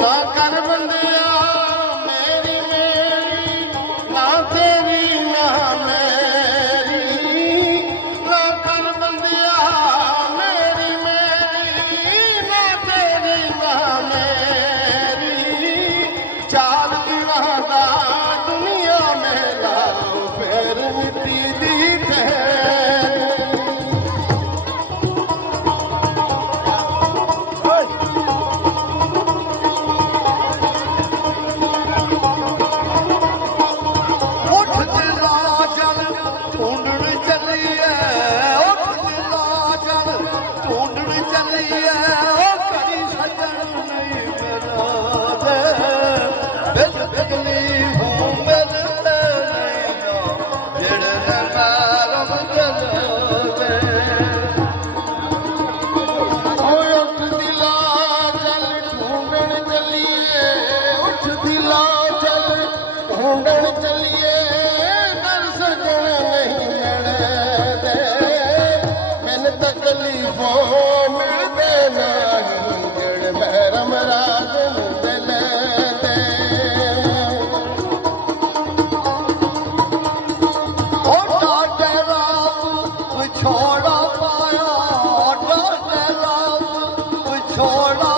ना कर बंदिया मेरी मेरी ना तेरी ना मेरी ना कर बंदिया मेरी मेरी ना तेरी ना मेरी चाल गिरादा दुनिया में लाओ फिर मिट्टी दी ढूंढण चलिए दर सजन नहीं मिलते मैंने तकलीफों मिलते नहीं जड़ महरम राजन दिलते डाटे रात छोड़ा पाया डाटे रात छोड़ा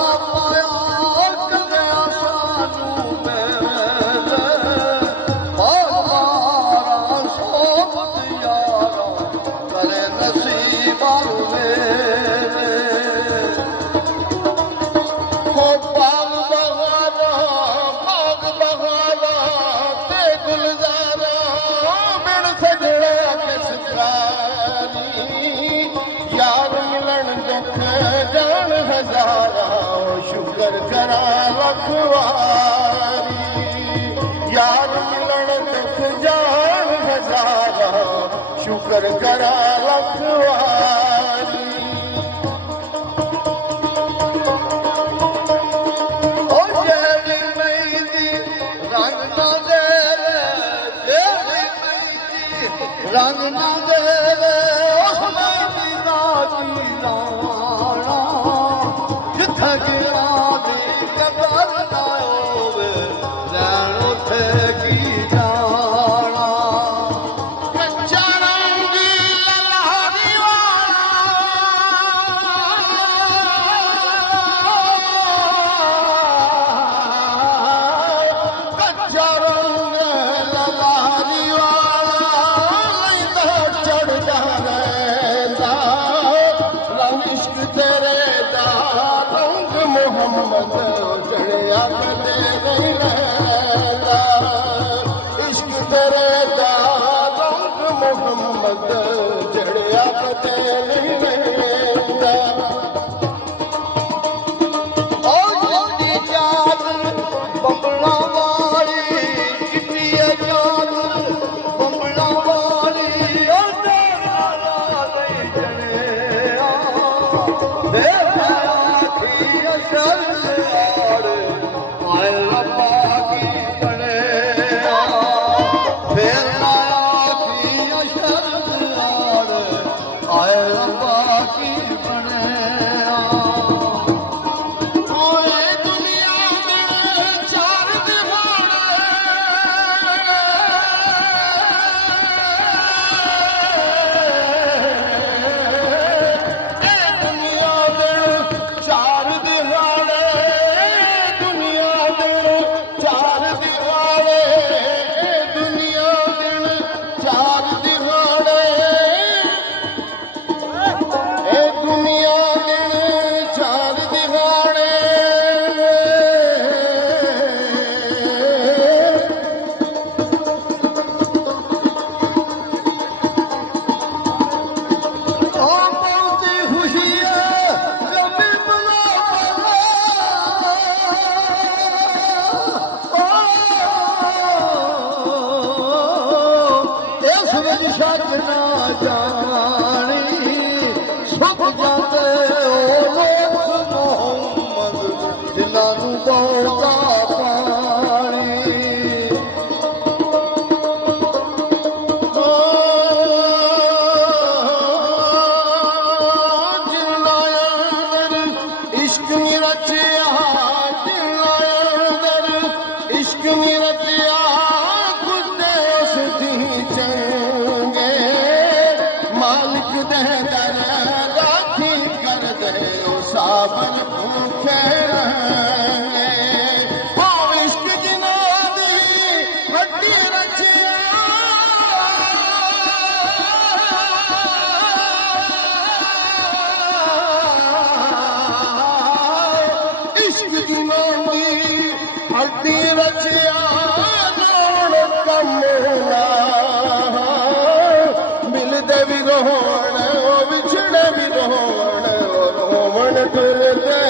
शुक्र करा रखवारी यार मिलन दुख जान हजारा शुक्र करा रखवारी ओ जेड़ी मेहंदी रंग ना दे रंग ना दे उस मेहंदी ना की राणा जिथे गिरा दे कबर ना होवे रैन उथे की जाना कच्चा रंगी ललहारी वाला कच्चा रंग ललहारी वाला चढ़ जाना रंग इश्क तेरे मोहम्मद चढ़िया कदे नहीं रहता इश्क तेरे दा रंग मोहम्मद चढ़िया कदे नहीं रहता ओ जिंदी जान बंबला वाली कितनी जान बंबला वाली ओ तेरा नहीं चढ़िया इश्क रचिया ਧਰਤੀ ਰਚਿਆ ਜੋੜ ਕਮਲਾ ਮਿਲਦੇ ਵੀ ਰੋਣ ਉਹ ਵਿਛੜੇ ਵੀ ਰੋਣ ਰੋਵਣ ਤੁਰਦੇ